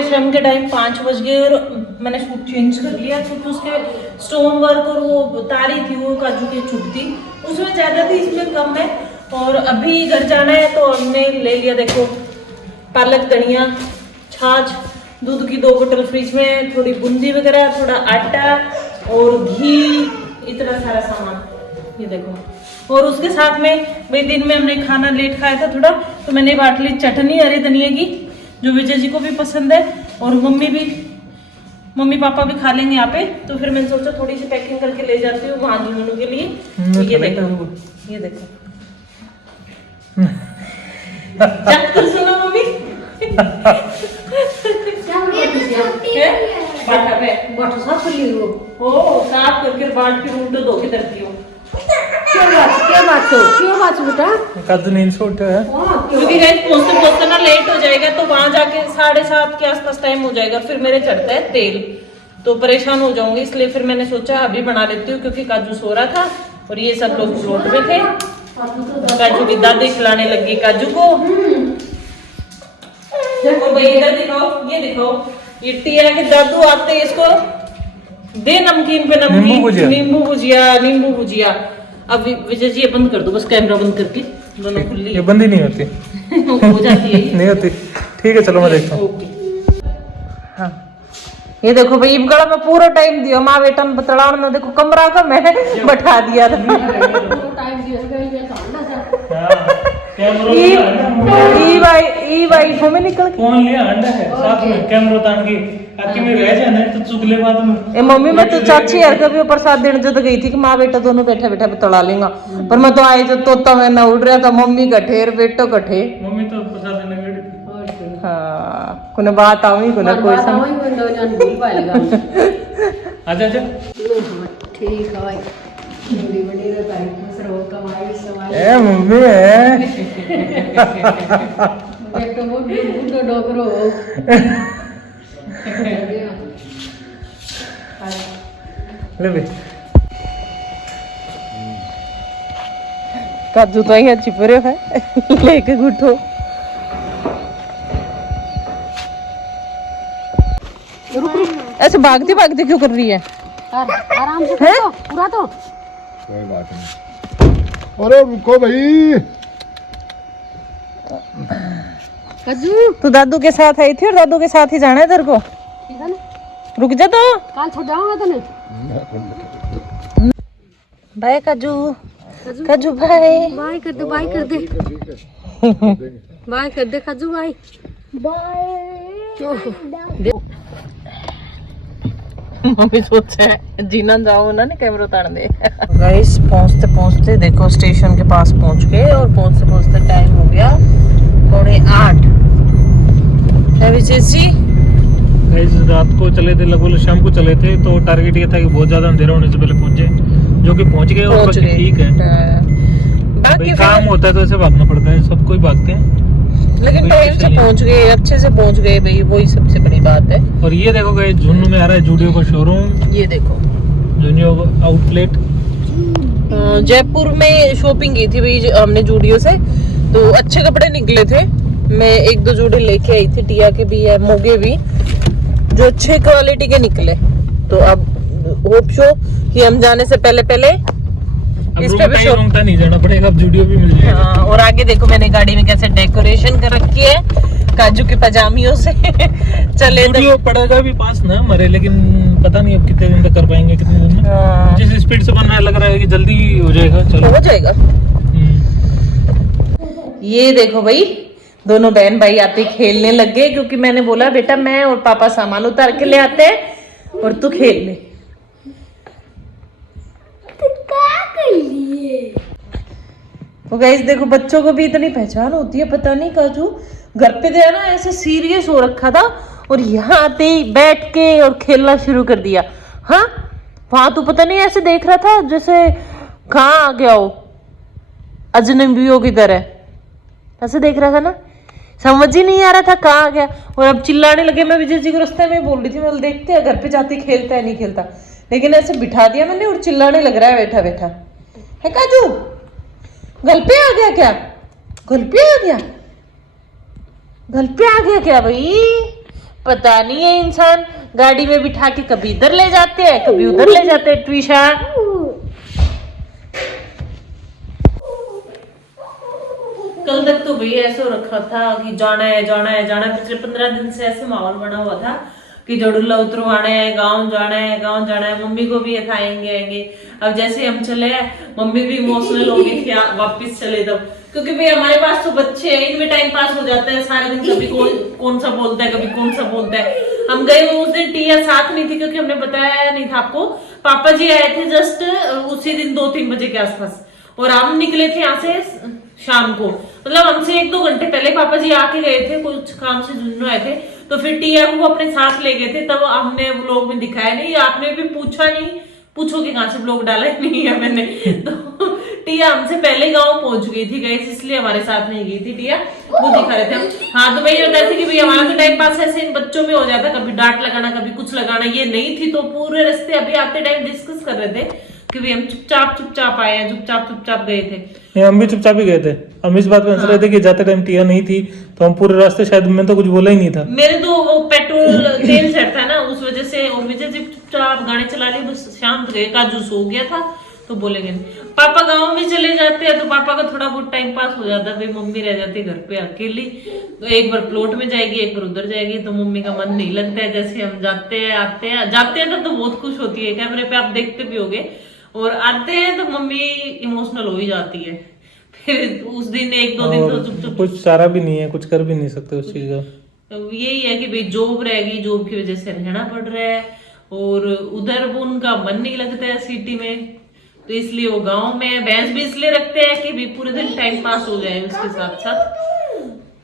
सुबह शाम के टाइम 5 बज गए और मैंने शूट चेंज कर लिया क्योंकि उसके स्टोन वर्क और वो तारी थी वो काजू की छुटती उसमें ज़्यादा थी, इसमें कम है। और अभी घर जाना है तो हमने ले लिया, देखो पालक, धनिया, छाछ, दूध की 2 बोतल फ्रिज में, थोड़ी बूंदी वगैरह, थोड़ा आटा और घी, इतना सारा सामान ये देखो। और उसके साथ में भाई दिन में हमने खाना लेट खाया था थोड़ा, तो मैंने बांट ली चटनी हरे धनिया की जो विजय जी को भी पसंद है और मम्मी पापा भी खा लेंगे यहाँ पे। तो फिर मैंने सोचा थोड़ी सी पैकिंग करके ले जाती हूँ वहां जुनू के लिए। तो ये देखो तो सुनो मम्मी साफ करके बाट के उल्टो धो के धरती हूँ। क्या बात बेटा? कद्दू नींद से उठे है क्योंकि गाइस पहुंचते ना लेट हो जाएगा तो वहां जाके 7:30 के आसपास टाइम हो जाएगा, फिर मेरे चढ़ता है तेल तो परेशान हो जाऊंगी, इसलिए फिर मैंने सोचा अभी बना लेती हूँ क्योंकि काजू सो रहा था और ये सब लोग फ्लोट में थे। काजू की दादी खिलाने लगी काजू को। और भाई इधर दिखाओ, ये दिखाओ, ये टिया के दादू आते इसको दे नमकीन पे नमकीन, नींबू भुजिया। अब विजय जी ये बंद कर दो, बस कैमरा बंद करके दोनों खुली। ये बंद ही नहीं होती हो जाती है नहीं होती। ठीक है चलो मैं देखता हूँ। हाँ ये देखो भाई इबगढ़ में पूरा टाइम दिया माँ बेटा ने बतलाव ना, देखो कमरा का मैंने बैठा दिया था। ई भाई हमें निकल फोन लिया अंडा है साथ में कैमरा तान के आके में रह जाना तो चुगले बाद में। ए मम्मी मैं तो चाची यार कभी प्रसाद देने जब गई थी कि माँ बेटा दोनों बैठा बैठा बतला लेंगा, पर मैं तो आई तो तोता मैं ना उड़ रहा था, मम्मी कठेर बेटो कठे। मम्मी तो प्रसाद देने गई थी। हाँ कुने बात आवी कुने कोई आजा आजा ठीक है भाई बड़ी रहता है सरो कमाई सवाई ए मम्मी है बेटो वो बूढ़ो डोकरो ले बे काजू तो यहाँ छिपरे है लेके घुटो। ऐसे भागती भागती क्यों कर रही है? आराम से करो पूरा तो कोई बात नहीं। अरे रुको भाई, काजू तू दादू के साथ आई थी और दादू के साथ ही जाना है तेरे को। ठीक है ना, रुक जा तो काल छोड़ जाऊंगा तो नहीं। बाय काजू, काजू बाय बाय कर दे, बाय कर दे, बाय कर दे काजू बाय बाय। मम्मी सोच है जीना जाओ ना कैमरा उतार दे। गाइस पहुंचते पहुंचते देखो स्टेशन के पास पहुंच गए और पहुंचते पहुंचते टाइम हो गया 7:45। है विजय जी गाइस रात को चले थे, लगभग शाम को चले थे, तो टारगेट ये था कि बहुत ज्यादा अंधेरा होने से पहले पहुंचे, जो कि पहुंच गए और बाकी ठीक है। बाकी काम होता है तो ऐसे भागना पड़ता है, सब कोई भागते हैं, लेकिन टाइम से पहुंच गए, अच्छे से पहुंच गए भाई, वही सबसे बड़ी बात है। और ये देखो गाइस झुन्नू में आ रहा है जूडियो का शोरूम, ये देखो जूडियो आउटलेट। जयपुर में शॉपिंग की थी भाई हमने जूडियो से, तो अच्छे कपड़े निकले थे। मैं 1-2 जोड़े लेके आई थी, टिया के भी है, मोगे भी, जो अच्छे क्वालिटी के निकले। तो अब होप शो कि हम जाने से पहले इस पे भी शॉपिंग नहीं जाना पड़ेगा, अब जूडियो भी मिल जाएगा। हाँ, और आगे देखो मैंने गाड़ी में कैसे डेकोरेशन कर रखी है काजू के पजामियों से। चले जूडियो पड़ेगा भी पास ना हमारे, लेकिन पता नहीं अब कितने दिन तक कर पाएंगे, कितने दिन में। हाँ। जिस स्पीड से बन रहा है लग रहा है कि जल्दी हो जाएगा। चलो हो जाएगा। ये देखो भाई दोनों बहन भाई आते खेलने लग गए, क्योंकि मैंने बोला बेटा मैं और पापा सामान उतार के ले आते हैं और तू खेल ले। तो गाइस देखो बच्चों को भी इतनी पहचान होती है, पता नहीं काजू घर पे गया ना ऐसे सीरियस हो रखा था और यहाँ आते ही बैठ के और खेलना शुरू कर दिया। हाँ वहां तो पता नहीं ऐसे देख रहा था जैसे कहाँ आ गया हो, अजनबियों की तरह ऐसे देख रहा था ना, समझ ही नहीं आ रहा था कहाँ आ गया। और अब चिल्लाने लगे, मैं विजय जी को रास्ते में बोल रही थी मतलब देखते हैं घर पे जाते खेलता है नहीं खेलता, लेकिन ऐसे बिठा दिया मैंने और चिल्लाने लग रहा है बैठा बैठा। है काजू घर पे आ गया क्या? घर पे आ गया, घर पे आ गया क्या भाई? पता नहीं है इंसान गाड़ी में बिठा के कभी इधर ले जाते हैं कभी उधर ले जाते हैं। ट्विशा कल तक तो भैया ऐसे हो रखा था कि जाना है जाना है जाना है। पिछले 15 दिन से ऐसे माहौल बना हुआ था कि जड़ुल्ला उतरवाना है, गाँव जाना है, गाँव जाना है। मम्मी को भी ऐसा आएंगे आएंगे। अब जैसे हम चले मम्मी भी इमोशनल हो गई थी वापस चले तब, क्योंकि भाई हमारे पास तो बच्चे हैं, इनमें टाइम पास हो जाता है सारे दिन। कभी कौन सा बोलता है, कभी कौन सा बोलता है। हम गए उस दिन, टिया साथ नहीं थी क्योंकि हमने बताया नहीं था आपको। पापा जी आए थे जस्ट उसी दिन 2-3 बजे के आसपास, और हम निकले थे यहाँ से शाम को। मतलब हमसे 1-2 घंटे पहले पापा जी आके गए थे, कुछ काम से झुंझुनू आए थे। तो फिर टिया को अपने साथ ले गए थे, तब हमने व्लॉग में दिखाया नहीं, आपने भी पूछा नहीं, पूछोगे कहाँ से व्लॉग डाला ही नहीं है मैंने। तो टिया हमसे पहले गांव पहुंच गई थी गाइस, इसलिए हमारे साथ नहीं गई थी टिया, वो दिखा रहे थे हम। हाँ तो मैं ये बता रही थी कि भाई हमारा तो टाइम पास ऐसे इन बच्चों में हो जाता, कभी डांट लगाना कभी कुछ लगाना। ये नहीं थी तो पूरे रास्ते अभी आते टाइम डिस्कस कर रहे थे कि भाई हम चुपचाप आए हैं, चुपचाप गए थे। हम भी चुपचाप ही गए थे। हम इस बात पे हंस रहे थे कि जाते टाइम टिया नहीं थी, तो हम पूरे रास्ते शायद मैं तो कुछ बोला ही नहीं था। मेरे तो वो पेट्रोल तेल सेट था ना उस वजह से, और विजय जी चुपचाप गाड़ी चला ली, बस शांत गए। काजू सो गया था तो बोलेंगे नहीं। पापा गाँव में चले जाते हैं तो पापा का थोड़ा बहुत टाइम पास हो जाता है। भाई मम्मी रह जाती है घर पे अकेली, तो एक बार प्लॉट में जाएगी एक बार उधर जाएगी, तो मम्मी का मन नहीं लगता है। जैसे हम जाते हैं तो बहुत खुश होती है, कैमरे पे आप देखते भी होगे। और आते हैं तो मम्मी इमोशनल हो ही जाती है। फिर उस दिन 1-2 दिन तो चुप कुछ सारा भी नहीं है, कुछ कर भी नहीं सकते उस चीज का। यही है कि भाई जॉब रहेगी, जॉब की वजह से रहना पड़ रहा है, और उधर वो उनका मन नहीं लगता है सिटी में, तो इसलिए वो गांव में भैंस भी इसलिए रखते हैं कि भाई पूरे दिन टाइम पास हो जाए उसके साथ साथ।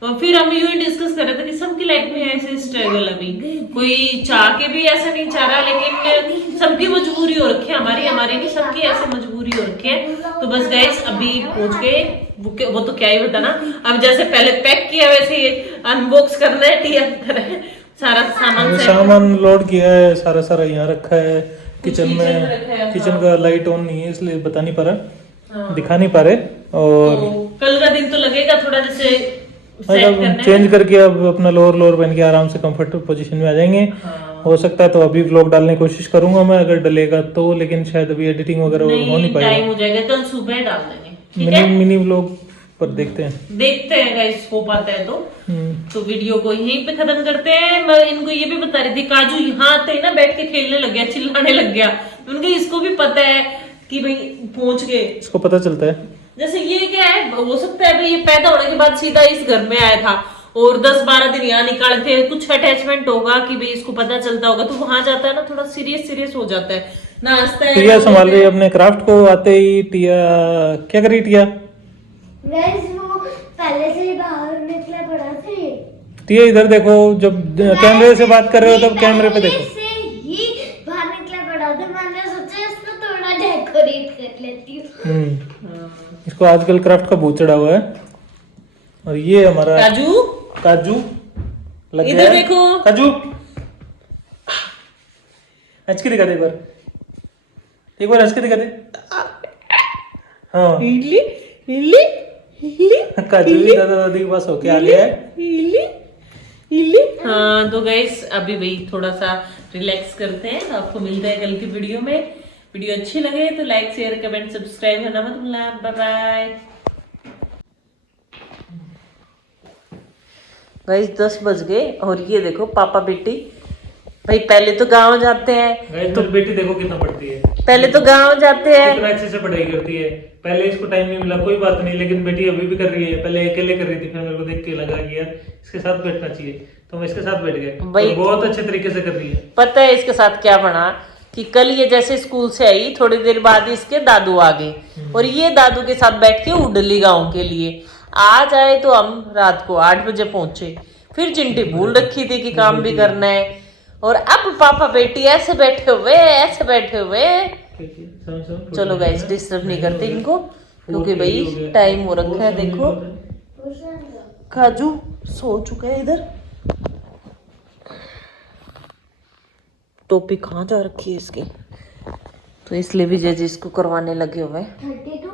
तो फिर हम यूं ही डिस्कस कर रहे थे कि सबकी लाइफ में ऐसे स्ट्रगल, अभी कोई चाह के भी ऐसा नहीं चाह रहा, लेकिन सबकी मजबूरी हो रखी है। हमारी नहीं, सबकी ऐसे मजबूरी हो रखी है। तो बस गाइस अभी पहुंच गए, वो तो क्या ही बताना। अब जैसे पहले पैक किया वैसे ये अनबॉक्स करना है, टिया तरह सारा सामान लोड किया है, सारा यहाँ रखा है किचन में। किचन का लाइट ऑन नहीं है इसलिए बता नहीं पा रहा, दिखा नहीं पा रहे। और तो कल का दिन तो लगेगा थोड़ा जैसे मतलब चेंज करके अब अपना लोअर पहन के आराम से कंफर्टेबल पोजीशन में आ जाएंगे। हो सकता है तो अभी व्लॉग डालने की कोशिश करूंगा मैं, अगर डलेगा तो, लेकिन शायद अभी एडिटिंग वगैरह हो नहीं पाएगा। टाइम हो जाएगा, कल सुबह डाल देंगे, ठीक है। मिनी व्लॉग पर देखते हैं गाइस, हो पाता है तो वीडियो को यहीं पे खत्म करते हैं। मैं इनको ये भी बता रही थी, काजू यहाँ आते ही ना बैठ के खेलने लग गया, चिल्लाने लग गया। उनके इसको भी पता है कि भाई पहुंच गए, इसको पता चलता है। जैसे ये क्या है, हो सकता है भाई ये पैदा होने के बाद सीधा इस घर में आया था और 10-12 दिन यहाँ निकाले थे, कुछ अटैचमेंट होगा कि भाई इसको पता चलता होगा, तो वहां जाता है ना थोड़ा सीरियस हो जाता है ना, हंसता है। टिया संभाल रही है अपने क्राफ्ट को। आते ही टिया क्या कर रही? टिया वो पहले से ही बाहर निकला पड़ा थे। टिया इधर देखो, जब कैमरे से बात कर रहे हो तब कैमरे पे देखो। से ही बाहर निकला पड़ा था, मैंने सोचा इसको थोड़ा डेकोरेट कर लेती हूँ। इसको आजकल क्राफ्ट का भूत चढ़ा हुआ है। और ये हमारा काजू लग इधर देखो, काजू हंस के दिखा दे, एक बार हंस के दिखा दे। हाँ काजू भी दादा दादी के पास होके आ गया है। हाँ तो गाइस अभी भाई थोड़ा सा रिलैक्स करते हैं। आपको मिलता है कल की वीडियो में। वीडियो अच्छी लगे तो लाइक शेयर कमेंट सब्सक्राइब करना मत भूलना। बाय बाय गाइस 10 बज गए और ये देखो पापा बेटी भाई पहले तो गांव जाते हैं। तो बेटी देखो कितना पढ़ती है, पहले तो गांव जाते हैं, कितना अच्छे से पढ़ाई करती है। पहले इसको टाइम नहीं मिला, कोई बात नहीं, लेकिन बेटी अभी भी कर रही है। पहले अकेले कर रही थी, फिर मेरे को देख के लगा कि यार इसके साथ बैठना चाहिए, तो मैं इसके साथ बैठ गया। तो बहुत अच्छे तरीके से कर रही है। पता है इसके साथ क्या बना कि कल ये जैसे स्कूल से आई, थोड़ी देर बाद इसके दादू आ गए और ये दादू के साथ बैठ के उडली गाँव के लिए आज आए। तो हम रात को 8 बजे पहुंचे। फिर चिंटी भूल रखी थी कि काम भी करना है, और अब पापा बेटी ऐसे बैठे हुए। चलो गाइस डिस्टर्ब नहीं करते इनको, क्योंकि भाई टाइम हो रखा है। देखो काजू सो चुका है इधर। टोपी कहाँ जा रखी है इसकी, तो इसलिए विजय जी इसको करवाने लगे हुए। 32